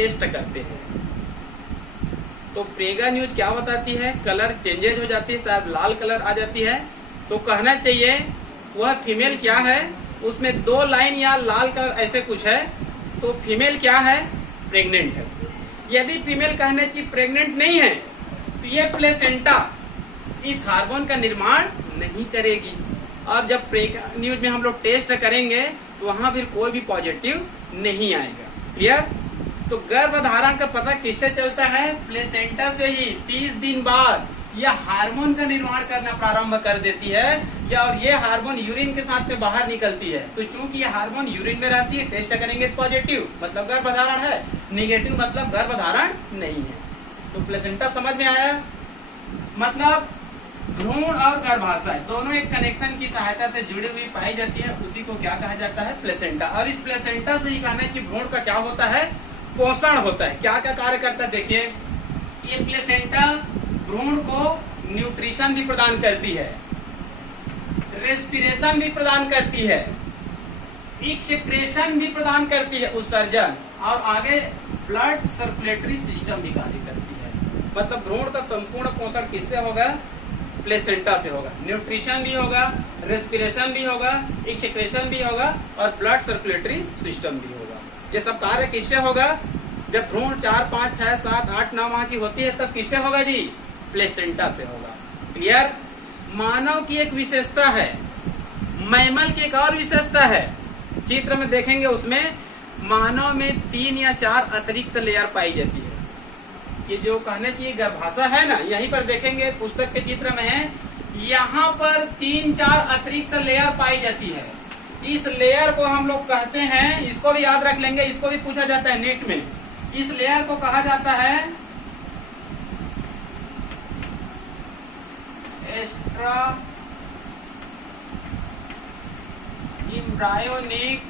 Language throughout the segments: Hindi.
टेस्ट करते हैं। तो प्रेगा न्यूज क्या बताती है, कलर चेंजेज हो जाती है, शायद लाल कलर आ जाती है, तो कहना चाहिए वह फीमेल क्या है, उसमें 2 लाइन या लाल कलर ऐसे कुछ है, तो फीमेल क्या है, प्रेग्नेंट है। यदि फीमेल कहने की प्रेग्नेंट नहीं है तो ये प्लेसेंटा इस हार्मोन का निर्माण नहीं करेगी, और जब प्रेगा न्यूज में हम लोग टेस्ट करेंगे तो वहां फिर कोई भी पॉजिटिव नहीं आएगा। क्लियर? तो गर्भधारण का पता किससे चलता है, प्लेसेंटा से ही 30 दिन बाद यह हार्मोन का निर्माण करना प्रारंभ कर देती है, या और ये हार्मोन यूरिन के साथ में बाहर निकलती है। तो चूंकि ये हार्मोन यूरिन में रहती है, टेस्ट करेंगे पॉजिटिव मतलब गर्भधारण है, निगेटिव मतलब गर्भधारण नहीं है। तो प्लेसेंटा समझ में आया, मतलब भ्रूण और गर्भाशय दोनों एक कनेक्शन की सहायता से जुड़ी हुई पाई जाती है, उसी को क्या कहा जाता है, प्लेसेंटा। और इस प्लेसेंटा से ही कहना है कि भ्रूण का क्या होता है, पोषण होता है। क्या क्या कार्य करता है, देखिए ये प्लेसेंटा भ्रूण को न्यूट्रिशन भी प्रदान करती है, रेस्पिरेशन भी प्रदान करती है, एक्सक्रीशन भी प्रदान करती है, उत्सर्जन, और आगे ब्लड सर्कुलेटरी सिस्टम भी कार्य करती है। मतलब भ्रूण का संपूर्ण पोषण किससे होगा, प्लेसेंटा से होगा। न्यूट्रिशन भी होगा, रेस्पिरेशन भी होगा, एक्सक्रीशन भी होगा, और ब्लड सर्कुलेटरी सिस्टम भी होगा। ये सब कार्य किससे होगा, जब भ्रूण 4, 5, 6, 7, 8, 9 माह की होती है तब किससे होगा जी, प्लेसेंटा से होगा। क्लियर? मानव की एक विशेषता है, मैमल की एक और विशेषता है, चित्र में देखेंगे उसमें मानव में 3 या 4 अतिरिक्त लेयर पाई जाती है। ये जो कहने की गर्भाशय है ना, यहीं पर देखेंगे पुस्तक के चित्र में है, यहाँ पर 3-4 अतिरिक्त लेयर पाई जाती है। इस लेयर को हम लोग कहते हैं, इसको भी याद रख लेंगे, इसको भी पूछा जाता है नीट में। इस लेयर को कहा जाता है एक्स्ट्रा एम्ब्रायोनिक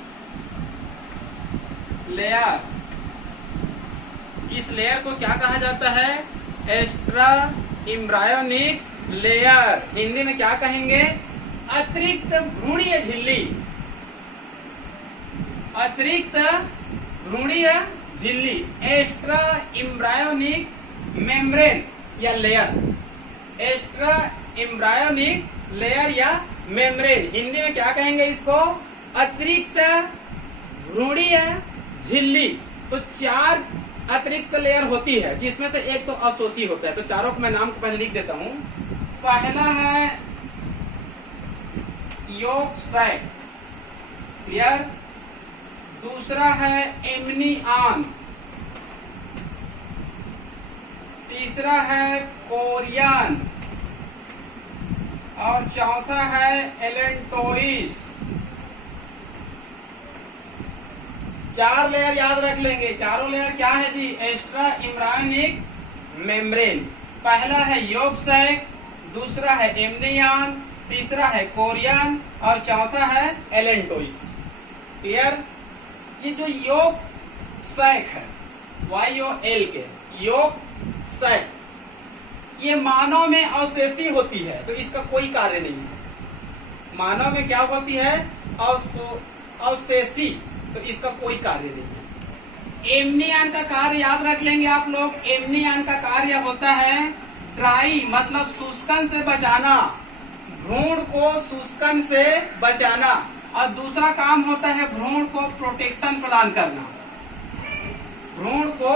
लेयर। इस लेयर को क्या कहा जाता है, एक्स्ट्रा एम्ब्रायोनिक लेयर। हिंदी में क्या कहेंगे, अतिरिक्त भ्रूणीय झिल्ली, अतिरिक्त भ्रूणीय झिल्ली, एक्स्ट्रा एम्ब्रायोनिक मेम्ब्रेन या लेयर, एक्स्ट्रा एम्ब्रायोनिक लेयर या मेम्ब्रेन। हिंदी में क्या कहेंगे इसको, अतिरिक्त भ्रूणीय झिल्ली। तो 4 अतिरिक्त लेयर होती है, जिसमें तो एक तो असोसी होता है। तो चारों को मैं नाम को पहले लिख देता हूं। पहला है यॉर्क सैक, क्लियर? दूसरा है एमनियन, तीसरा है कोरियन, और चौथा है एलेंटोइस। 4 लेयर याद रख लेंगे। चारों लेयर क्या है जी, एक्स्ट्रा एम्ब्रायोनिक मेम्ब्रेन। पहला है यॉर्क सैक, दूसरा है एमनियन, तीसरा है कोरियन, और चौथा है एलेंटोइस। क्लियर? ये जो यॉर्क सैक है, YOL के यॉर्क सैक, ये मानव में अवशेषी होती है, तो इसका कोई कार्य नहीं है। मानव में क्या होती है, अवशेषी, तो इसका कोई कार्य नहीं है। एमनियन का कार्य याद रख लेंगे आप लोग। एमनियन का कार्य होता है ड्राई, मतलब शुष्कन से बचाना, भ्रूण को शुष्कन से बचाना, और दूसरा काम होता है भ्रूण को प्रोटेक्शन प्रदान करना, भ्रूण को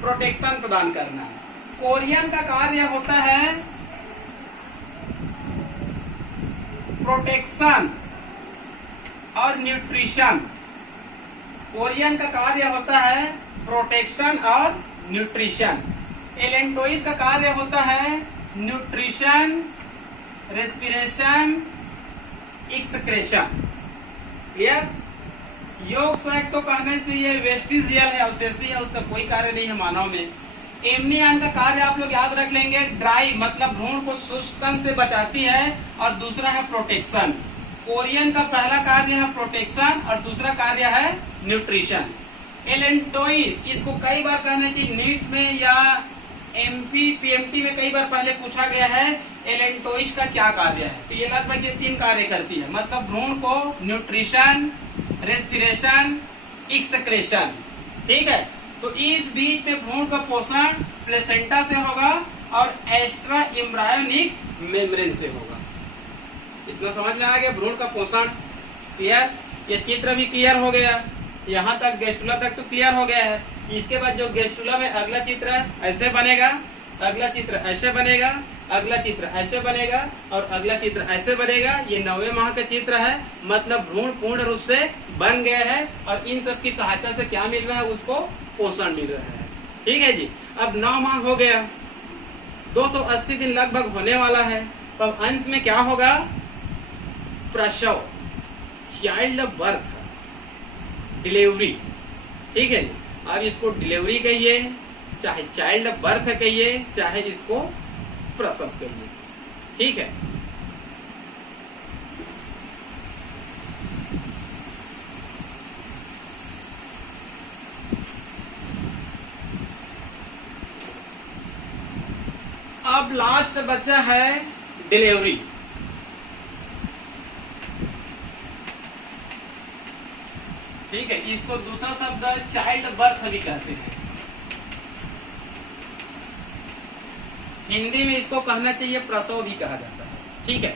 प्रोटेक्शन प्रदान करना। कोरियन का कार्य होता है प्रोटेक्शन और न्यूट्रिशन। कोरियन का कार्य होता है प्रोटेक्शन और न्यूट्रिशन। एलेंटोइस का कार्य होता है nutrition, respiration, excretion. Clear? Yolk sac तो कहने चाहिए वेस्टिजियल है, अवशेषी है, उसका कोई कार्य नहीं है मानव में। एमनियन का कार्य आप लोग याद रख लेंगे, ड्राई, मतलब भ्रूण को शुष्कन से बचाती है, और दूसरा है प्रोटेक्शन। कोरियन का पहला कार्य है प्रोटेक्शन, और दूसरा कार्य है न्यूट्रिशन। एलेंटोइस, इसको कई बार कहना चाहिए नीट में या MP PMT में कई बार पहले पूछा गया है, एलेंटोइस का क्या कार्य है। तो ये लगभग ये 3 कार्य करती है, मतलब भ्रूण को न्यूट्रिशन, रेस्पिरेशन, एक्सक्रेशन। ठीक है? तो इस बीच में भ्रूण का पोषण प्लेसेंटा से होगा और एक्स्ट्रा एम्ब्रायोनिक मेम्ब्रेन से होगा। इतना समझ में आ गया भ्रूण का पोषण। क्लियर? ये चित्र भी क्लियर हो गया, यहाँ तक गेस्टुला तक तो क्लियर हो गया है। इसके बाद जो गेस्टुला में अगला चित्र ऐसे बनेगा, अगला चित्र ऐसे बनेगा, अगला चित्र ऐसे बनेगा और अगला चित्र ऐसे बनेगा। ये 9वें माह का चित्र है, मतलब भ्रूण पूर्ण रूप से बन गया है और इन सब की सहायता से क्या मिल रहा है, उसको पोषण मिल रहा है। ठीक है जी। अब 9 माह हो गया, 280 दिन लगभग होने वाला है। तब अंत में क्या होगा? प्रसव, चाइल्ड बर्थ, डिलीवरी। ठीक है जी। अब इसको डिलीवरी कहिए, चाहे चाइल्ड बर्थ कहिए, चाहे इसको प्रसव कहिए। ठीक है। अब लास्ट बचा है डिलीवरी। ठीक है, इसको दूसरा शब्द चाइल्ड बर्थ भी कहते हैं। हिंदी में इसको कहना चाहिए प्रसव भी कहा जाता है। ठीक है,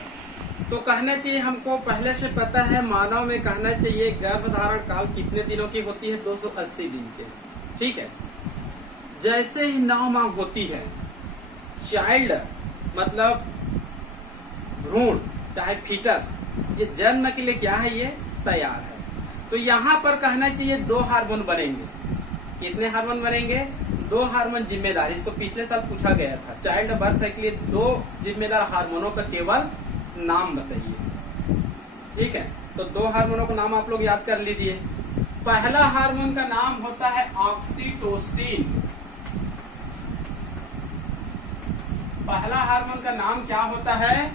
तो कहना चाहिए हमको पहले से पता है, मानव में कहना चाहिए गर्भधारण काल कितने दिनों की होती है? 280 दिन के। ठीक है। जैसे ही 9 माह होती है, चाइल्ड मतलब भ्रूण चाहे फीटस, ये जन्म के लिए क्या है? ये तैयार है। तो यहाँ पर कहना चाहिए 2 हार्मोन बनेंगे। कितने हार्मोन बनेंगे? 2 हार्मोन जिम्मेदार। इसको पिछले साल पूछा गया था। चाइल्ड बर्थ के लिए 2 जिम्मेदार हार्मोनों का केवल नाम बताइए। ठीक है, तो 2 हार्मोनों का नाम आप लोग याद कर लीजिए। पहला हार्मोन का नाम होता है ऑक्सीटोसिन। पहला हार्मोन का नाम क्या होता है?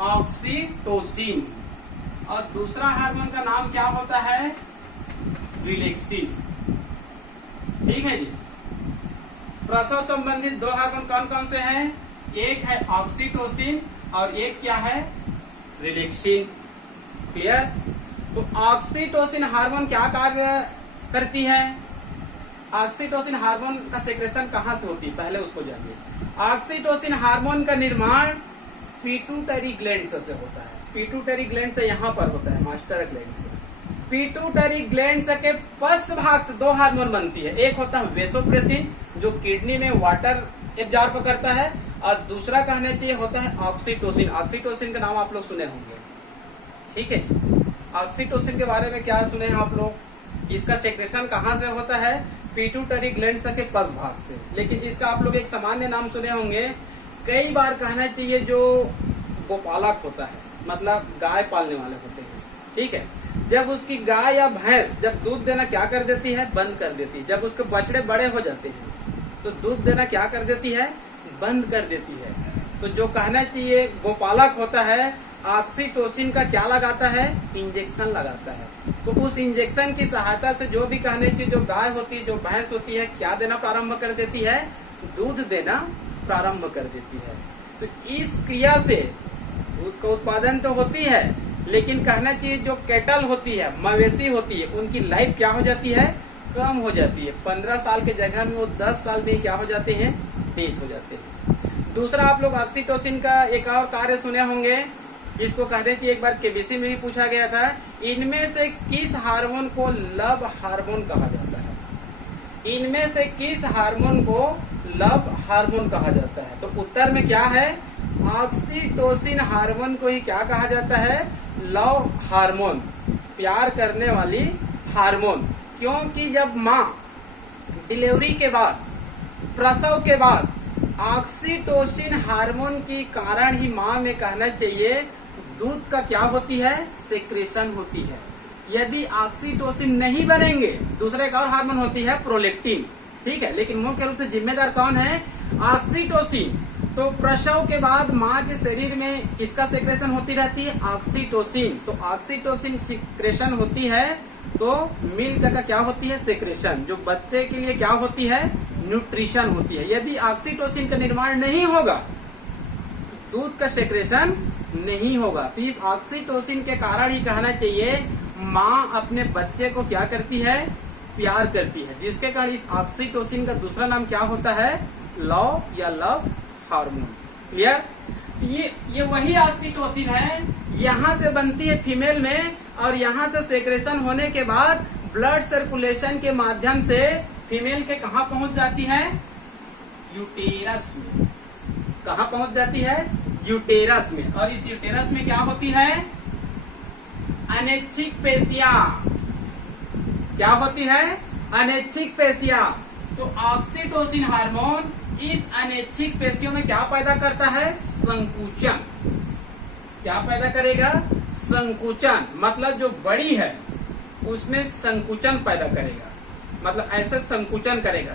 ऑक्सीटोसिन। और दूसरा हार्मोन का नाम क्या होता है? रिलैक्सिन। ठीक है जी। प्रसव संबंधित 2 हार्मोन कौन कौन से हैं? एक है ऑक्सीटोसिन और एक क्या है? रिलैक्सिन। क्लियर? तो ऑक्सीटोसिन हार्मोन क्या कार्य करती है? ऑक्सीटोसिन हार्मोन का सेक्रेशन कहाँ से होती है, पहले उसको जानिए। ऑक्सीटोसिन हार्मोन का निर्माण पिट्यूटरी ग्लैंड से होता है। पिट्यूटरी ग्लैंड से यहाँ पर होता है, मास्टर ग्लैंड से। पिट्यूटरी ग्लैंड के पश्च भाग से 2 हार्मोन बनती है। एक होता है वेसोप्रेसिन, जो किडनी में वाटर एब्जॉर्ब करता है, और दूसरा कहना चाहिए होता है ऑक्सीटोसिन। ऑक्सीटोसिन का नाम आप लोग सुने होंगे। ठीक है, ऑक्सीटोसिन के बारे में क्या सुने हैं आप लोग? इसका सेक्रेशन कहाँ से होता है? पिट्यूटरी ग्लैंड के पश्च भाग से। लेकिन इसका आप लोग एक सामान्य नाम सुने होंगे, कई बार कहना चाहिए, जो गोपालक होता है, मतलब गाय पालने वाले होते हैं। ठीक है, जब उसकी गाय या भैंस जब दूध देना क्या कर देती है? बंद कर देती है। जब उसके बछड़े बड़े हो जाते हैं तो दूध देना क्या कर देती है? बंद कर देती है। तो जो कहना चाहिए गोपालक होता है, ऑक्सीटोसिन का क्या लगाता है? इंजेक्शन लगाता है। तो उस इंजेक्शन की सहायता से जो भी कहने चाहिए, जो गाय होती है, जो भैंस होती है, क्या देना प्रारंभ कर देती है? दूध देना प्रारंभ कर देती है। तो इस क्रिया से दूध का उत्पादन तो होती है, लेकिन कहना चाहिए जो कैटल होती है, मवेशी होती है, उनकी लाइफ क्या हो जाती है? कम हो जाती है। 15 साल के जगह में वो 10 साल में क्या हो जाते हैं? डेथ हो जाते हैं। दूसरा आप लोग ऑक्सीटोसिन का एक और कार्य सुने होंगे, इसको कहते चाहिए, एक बार केबीसी में भी पूछा गया था, इनमें से किस हार्मोन को लव हार्मोन कहा जाता है? इनमें से किस हार्मोन को लव हार्मोन कहा जाता है? तो उत्तर में क्या है? ऑक्सीटोसिन हार्मोन को ही क्या कहा जाता है? लव हार्मोन, प्यार करने वाली हार्मोन। क्योंकि जब माँ डिलीवरी के बाद, प्रसव के बाद ऑक्सीटोसिन हार्मोन की कारण ही माँ में कहना चाहिए दूध का क्या होती है? सेक्रेशन होती है। यदि ऑक्सीटोसिन नहीं बनेंगे, दूसरा एक और हार्मोन होती है प्रोलेक्टिन। ठीक है, लेकिन मुख्य रूप से जिम्मेदार कौन है? ऑक्सीटोसिन। तो प्रसव के बाद माँ के शरीर में किसका सेक्रेशन होती रहती है? ऑक्सीटोसिन। तो ऑक्सीटोसिन सेक्रेशन होती है तो मिल्क का क्या होती है? सेक्रेशन, जो बच्चे के लिए क्या होती है? न्यूट्रिशन होती है। यदि ऑक्सीटोसिन का निर्माण नहीं होगा तो दूध का सेक्रेशन नहीं होगा। तो इस ऑक्सीटोसिन के कारण ही कहना चाहिए माँ अपने बच्चे को क्या करती है? प्यार करती है, जिसके कारण इस ऑक्सीटोसिन का दूसरा नाम क्या होता है, लव या लव हार्मोन। क्लियर? ये वही ऑक्सीटोसिन है, यहाँ से बनती है फीमेल में और यहाँ से सेक्रेशन होने के बाद ब्लड सर्कुलेशन के माध्यम से फीमेल के कहाँ पहुंच जाती है, यूटेरस में। कहाँ पहुंच जाती है, यूटेरस में। और इस यूटेरस में क्या होती है, अनैच्छिक पेशियां। क्या होती है, अनैच्छिक पेशियां। तो ऑक्सीटोसिन हार्मोन इस अनैच्छिक पेशियों में क्या पैदा करता है, संकुचन। क्या पैदा करेगा, संकुचन। मतलब जो बड़ी है उसमें संकुचन पैदा करेगा, मतलब ऐसे संकुचन करेगा।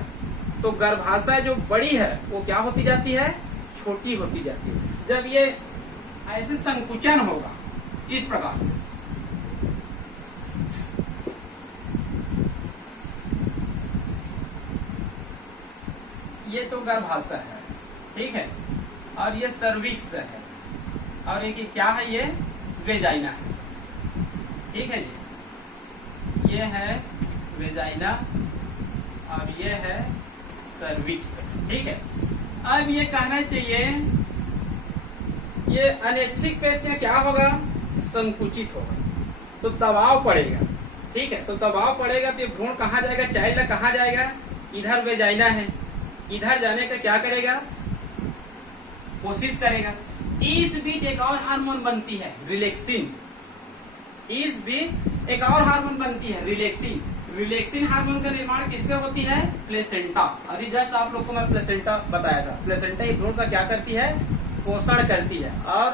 तो गर्भाशय जो बड़ी है वो क्या होती जाती है, छोटी होती जाती है। जब ये ऐसे संकुचन होगा इस प्रकार से, ये तो गर्भाशय है, ठीक है, और ये सर्विक्स है, और एक क्या है, ये वेजाइना है, ठीक है जी। ये है वेजाइना और ये है सर्विक्स, ठीक है। अब ये कहना चाहिए ये अनैच्छिक पेशियां क्या होगा, संकुचित होगा, तो दबाव पड़ेगा, ठीक है। तो दबाव पड़ेगा तो ये भ्रूण कहाँ जाएगा, चाइल्ड कहाँ जाएगा, इधर वेजाइना है, इधर जाने का क्या करेगा, कोशिश करेगा। इस बीच एक और हार्मोन बनती है, रिलैक्सिन। इस बीच एक और हार्मोन बनती है, रिलैक्सिन। रिलैक्सिन हार्मोन का निर्माण किससे होती है, प्लेसेंटा। अभी जस्ट आप लोग को मैं प्लेसेंटा बताया था। प्लेसेंटा ही भ्रूण का क्या करती है, पोषण करती है, और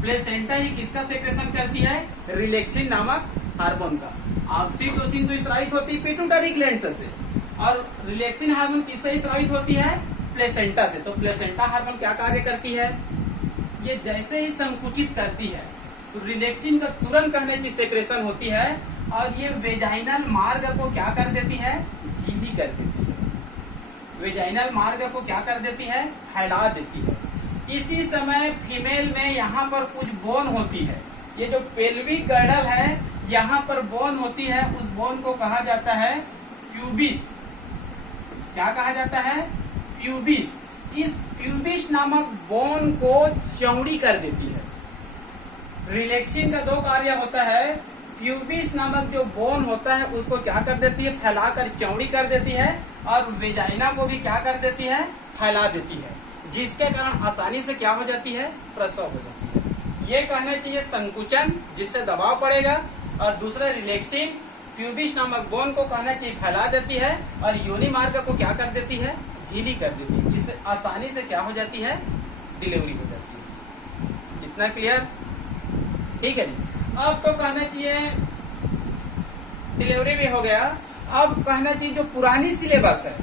प्लेसेंटा ही किसका सेक्रेशन करती है, रिलैक्सिन नामक हार्मोन का। ऑक्सीटोसिन तो स्रावित होती है पिट्यूटरी ग्लैंड से, और रिलैक्सिन हार्मोन किससे स्रावित होती है, प्लेसेंटा से। तो प्लेसेंटा हार्मोन क्या कार्य करती है, ये जैसे ही संकुचित करती है तो रिलैक्सिन का तुरंत कहने की सेक्रेशन होती है, और ये वेजाइनल मार्ग को क्या कर देती है, गीली कर देती है। वेजाइनल मार्ग को क्या कर देती है, फैला देती है। इसी समय फीमेल में यहाँ पर कुछ बोन होती है, ये जो पेल्विक गर्डल है यहाँ पर बोन होती है, उस बोन को कहा जाता है प्यूबिस। क्या कहा जाता है, प्यूबिस। इस प्यूबिस नामक बोन को चौड़ी कर देती है। रिलैक्सिन का दो कार्य होता है, प्यूबिस नामक जो बोन होता है उसको क्या कर देती है, फैलाकर चौड़ी कर देती है, और वेजाइना को भी क्या कर देती है, फैला देती है, जिसके कारण आसानी से क्या हो जाती है, प्रसव हो जाती है। ये कहना चाहिए संकुचन, जिससे दबाव पड़ेगा, और दूसरा रिलैक्सिन प्यूबिस नामक बोन को कहना चाहिए फैला देती है, और योनि मार्ग को क्या कर देती है, ढीली कर देती है, जिससे आसानी से क्या हो जाती है, डिलीवरी हो जाती है। इतना क्लियर, ठीक है जी। अब तो कहना चाहिए डिलीवरी भी हो गया। अब कहना चाहिए जो पुरानी सिलेबस है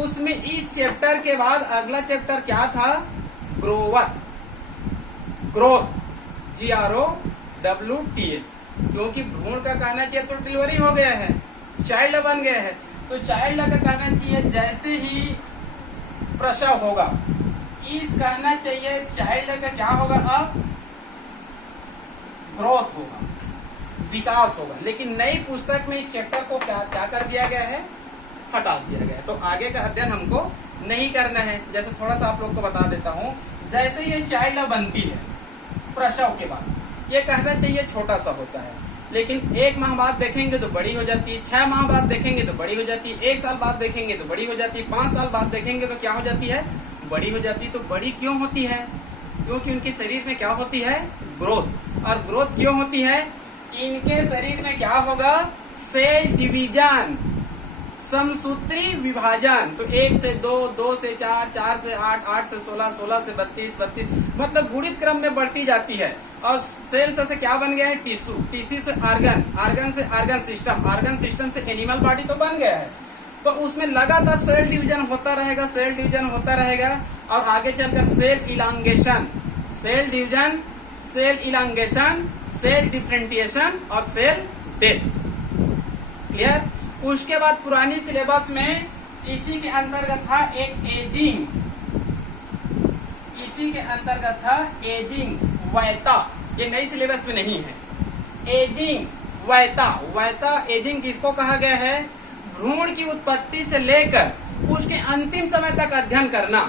उसमें इस चैप्टर के बाद अगला चैप्टर क्या था, ग्रोथ, GROWTH। क्योंकि भ्रूण का कहना चाहिए तो डिलीवरी हो गया है, चाइल्ड बन गया है, तो चाइल्ड का कहना चाहिए जैसे ही प्रसव होगा, इस कहना चाहिए चाइल्ड का क्या होगा, अब ग्रोथ होगा, विकास होगा। लेकिन नई पुस्तक में इस चैप्टर को क्या कर दिया गया है, हटा दिया गया है। तो आगे का अध्ययन हमको नहीं करना है। जैसे थोड़ा सा आप लोग को बता देता हूँ, जैसे ये चाइल्ड बनती है प्रसव के बाद, ये कहना चाहिए छोटा सा होता है, लेकिन 1 माह बाद देखेंगे तो बड़ी हो जाती है, 6 माह बाद देखेंगे तो बड़ी हो जाती है, 1 साल बाद देखेंगे तो बड़ी हो जाती है, 5 साल बाद देखेंगे तो क्या हो जाती है, बड़ी हो जाती है। तो बड़ी क्यों होती है, क्योंकि उनके शरीर में क्या होती है, ग्रोथ। और ग्रोथ क्यों होती है, इनके शरीर में क्या होगा, सेल डिवीजन, समसूत्री विभाजन। तो 1 से 2, 2 से 4, 4 से 8, 8 से 16, 16 से 32, 32 मतलब गुणित क्रम में बढ़ती जाती है। और सेल से क्या बन गया है, टिश्यू, टिश्यू से आर्गन, आर्गन से आर्गन सिस्टम, आर्गन सिस्टम से एनिमल बॉडी तो बन गया है। तो उसमें लगातार सेल डिवीजन होता रहेगा, सेल डिवीजन होता रहेगा, और आगे चलकर cell elongation, cell division, cell elongation, cell differentiation और सेल डेथ। क्लियर। उसके बाद पुरानी सिलेबस में इसी के अंतर्गत था एक एजिंग, इसी के अंतर्गत था एजिंग वैता। ये नई सिलेबस में नहीं है। एजिंग वैता, वैता एजिंग किसको कहा गया है, भ्रूण की उत्पत्ति से लेकर उसके अंतिम समय तक अध्ययन करना,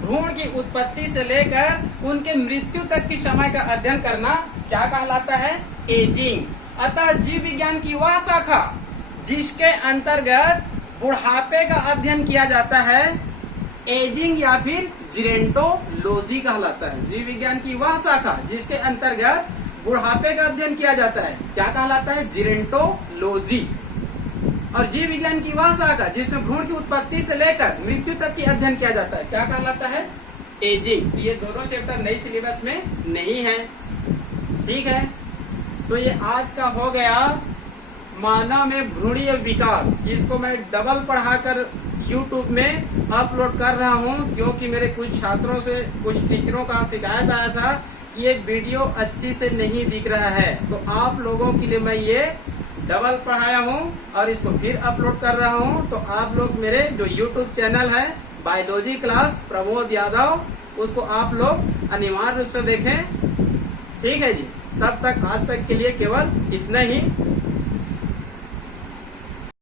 भ्रूण की उत्पत्ति से लेकर उनके मृत्यु तक की समय का अध्ययन करना क्या कहलाता है? एजिंग। अतः जीव विज्ञान की वह शाखा जिसके अंतर्गत बुढ़ापे का अध्ययन किया जाता है एजिंग या फिर जीरेंटोलॉजी कहलाता है। जीव विज्ञान की वह शाखा जिसके अंतर्गत बुढ़ापे का अध्ययन किया जाता है क्या कहलाता है? जीरेंटोलॉजी। और जीव विज्ञान की वह शाखा जिसमें भ्रूण की उत्पत्ति से लेकर मृत्यु तक की अध्ययन किया जाता है क्या कहलाता है? एजिंग। ये दोनों चैप्टर नई सिलेबस में नहीं है, ठीक है। तो ये आज का हो गया मानव में भ्रूणीय विकास। इसको मैं डबल पढ़ाकर YouTube में अपलोड कर रहा हूँ क्योंकि मेरे कुछ छात्रों से, कुछ टीचरों का शिकायत आया था कि ये वीडियो अच्छी से नहीं दिख रहा है। तो आप लोगों के लिए मैं ये डबल पढ़ाया हूँ और इसको फिर अपलोड कर रहा हूँ। तो आप लोग मेरे जो YouTube चैनल है बायोलॉजी क्लास प्रमोद यादव, उसको आप लोग अनिवार्य रूप से देखें, ठीक है जी। तब तक आज तक के लिए केवल इतना ही।